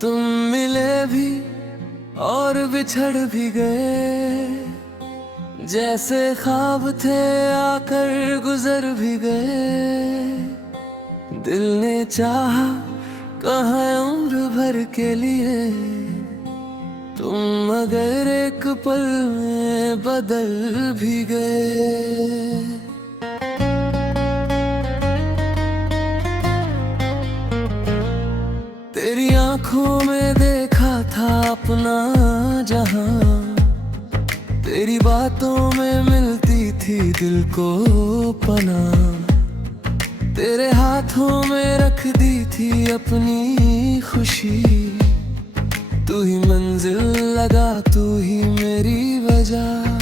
तुम मिले भी और बिछड़ भी गए, जैसे ख्वाब थे आकर गुजर भी गए। दिल ने चाहा कहा उम्र भर के लिए, तुम मगर एक पल में बदल भी गए। तेरी आंखों में देखा था अपना जहां, तेरी बातों में मिलती थी दिल को पनाह। तेरे हाथों में रख दी थी अपनी खुशी, तू ही मंजिल लगा तू ही मेरी वजह।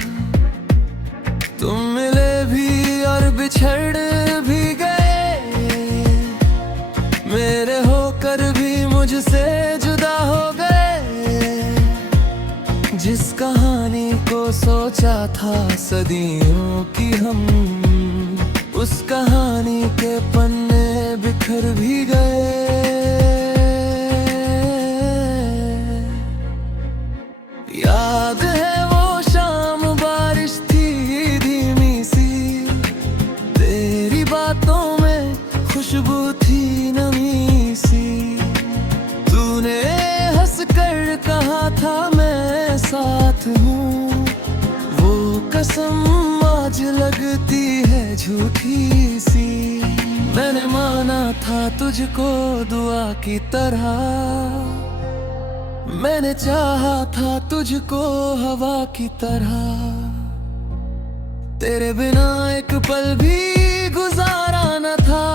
तुम मिले भी और बिछड़ भी गए, मेरे होकर भी मुझसे जुदा हो गए। जिस कहानी को सोचा था सदियों की हम, उस कहानी के पन्ने बिखर भी गए। याद है वो शाम बारिश थी धीमी सी, तेरी बातों में खुशबू थी नमी सी। तूने हंस कर कहा था मैं साथ हूँ, वो कसम आज लगती है झूठी सी। मैंने माना था तुझको दुआ की तरह, मैंने चाहा था तुझको हवा की तरह। तेरे बिना एक पल भी गुजारा न था,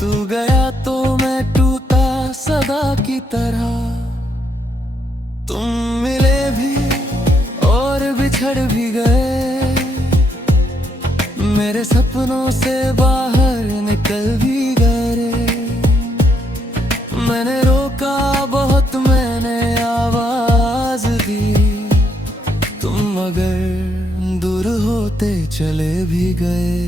तू गया तो मैं टूटा सदा की तरह। तुम मिले भी और बिछड़ भी गए, मेरे सपनों से बाहर निकल भी गए। मैंने रोका बहुत, मैंने आवाज दी, तुम मगर दूर होते चले भी गए।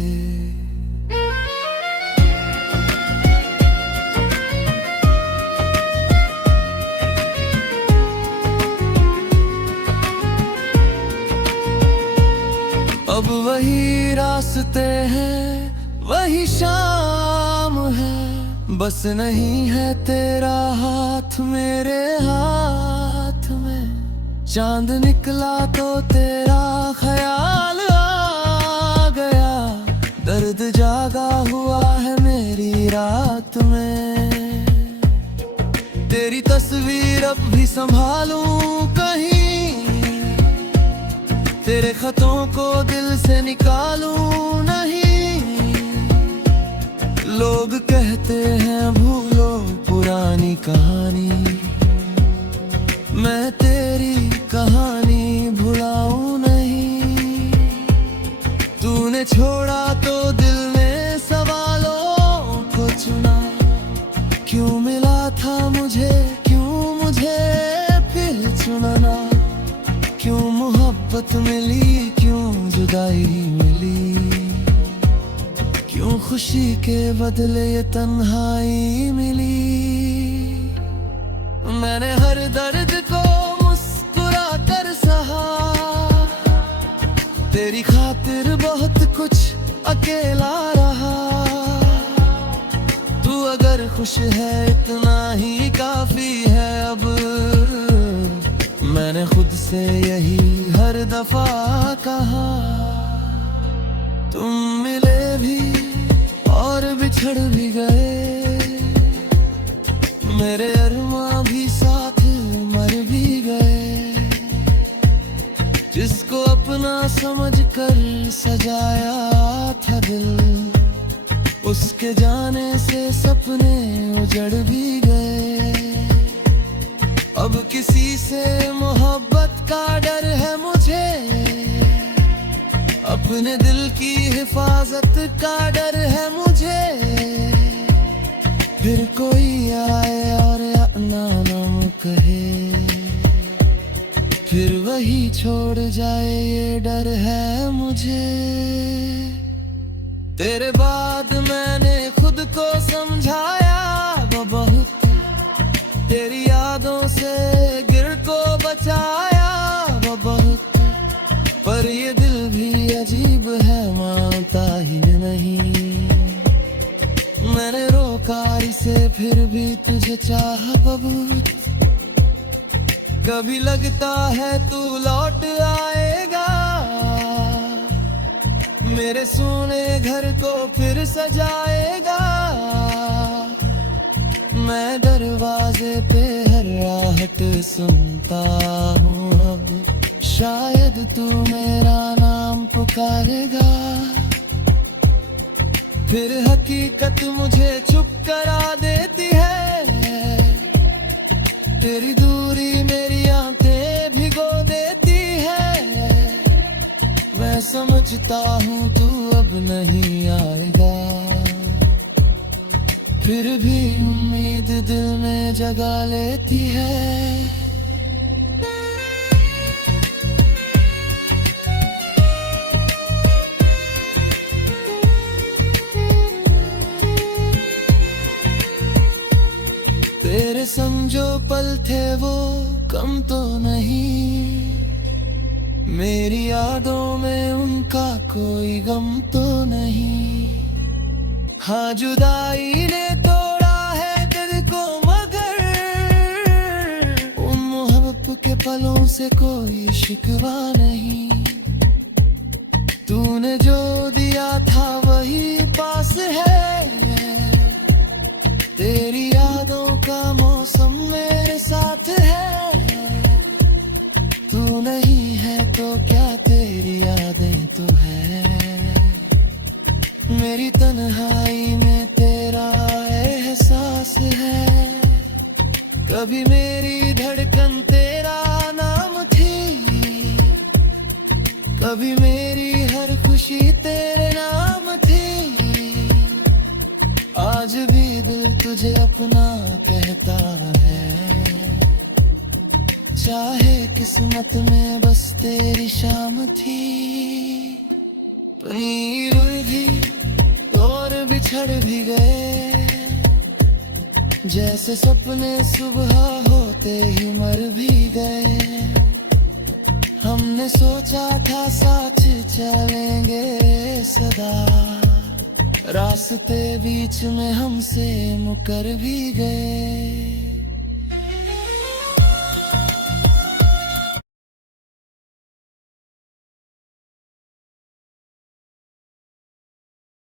अब वही रास्ते हैं, वही शाम है, बस नहीं है तेरा हाथ मेरे हाथ में। चांद निकला तो तेरा ख्याल आ गया, दर्द जागा हुआ है मेरी रात में। तेरी तस्वीर अब भी संभालूं कहीं, तेरे खतों को दिल से निकालूं नहीं। लोग कहते हैं भूलो पुरानी कहानी, मैं तेरी कहानी भुलाऊं नहीं। तूने छोड़ा तो दिल ने सवालों को चुना, क्यों मिला था मुझे, क्यों मुझे फिर चुना। क्यों मोहब्बत मिली, क्यों जुदाई मिली, क्यों खुशी के बदले ये तन्हाई मिली। मैंने हर दर्द को मुस्कुरा कर सहा, तेरी खातिर बहुत कुछ अकेला रहा। तू अगर खुश है इतना ही काफी है, अब मैंने खुद से यही हर दफा कहा। तुम मिले भी और बिछड़ भी गए, मेरे अरमां भी साथ मर भी गए। जिसको अपना समझ कर सजाया था दिल, उसके जाने से सपने उजड़ भी गए। अब किसी से मोहब्बत का डर है मुझे, अपने दिल की हिफाजत का डर है मुझे। फिर कोई आए और अपना नाम कहे, फिर वही छोड़ जाए ये डर है मुझे। तेरे बाद मैंने खुद को समझाया बहुत, तेरी यादों से गिर को बचाया वो बहुत, पर ये दिल भी अजीब है, मानता ही नहीं। मैंने रोका इसे फिर भी तुझे चाहा बहुत, कभी लगता है तू लौट आएगा, मेरे सोने घर को फिर सजाएगा। मैं दरवाजे पे हर आहट सुनता हूँ अब, शायद तू मेरा नाम पुकारेगा। फिर हकीकत मुझे चुप करा देती है, तेरी दूरी मेरी आंखें भिगो देती है। मैं समझता हूँ तू अब नहीं आएगा, फिर भी उम्मीद दिल में जगा लेती है। तेरे समझो पल थे वो कम तो नहीं, मेरी यादों में उनका कोई गम तो नहीं। हाँ जुदाई ने तोड़ा है दिल को, मगर उन मोहब्बत के पलों से कोई शिकवा नहीं। तूने जो दिया था वही पास है, तेरी यादों का मौसम मेरे साथ है। तू नहीं है तो क्या तेरी यादें तो है, मेरी तन्हाई में तेरा एहसास है। कभी मेरी धड़कन तेरा नाम थी, कभी मेरी हर खुशी तेरे नाम थी। आज भी दिल तुझे अपना कहता है, चाहे किस्मत में बस तेरी शाम थी। पनीर भी और बिछड़ भी गए, जैसे सपने सुबह होते ही मर भी गए। हमने सोचा था साथ चलेंगे सदा, रास्ते बीच में हमसे मुकर भी गए।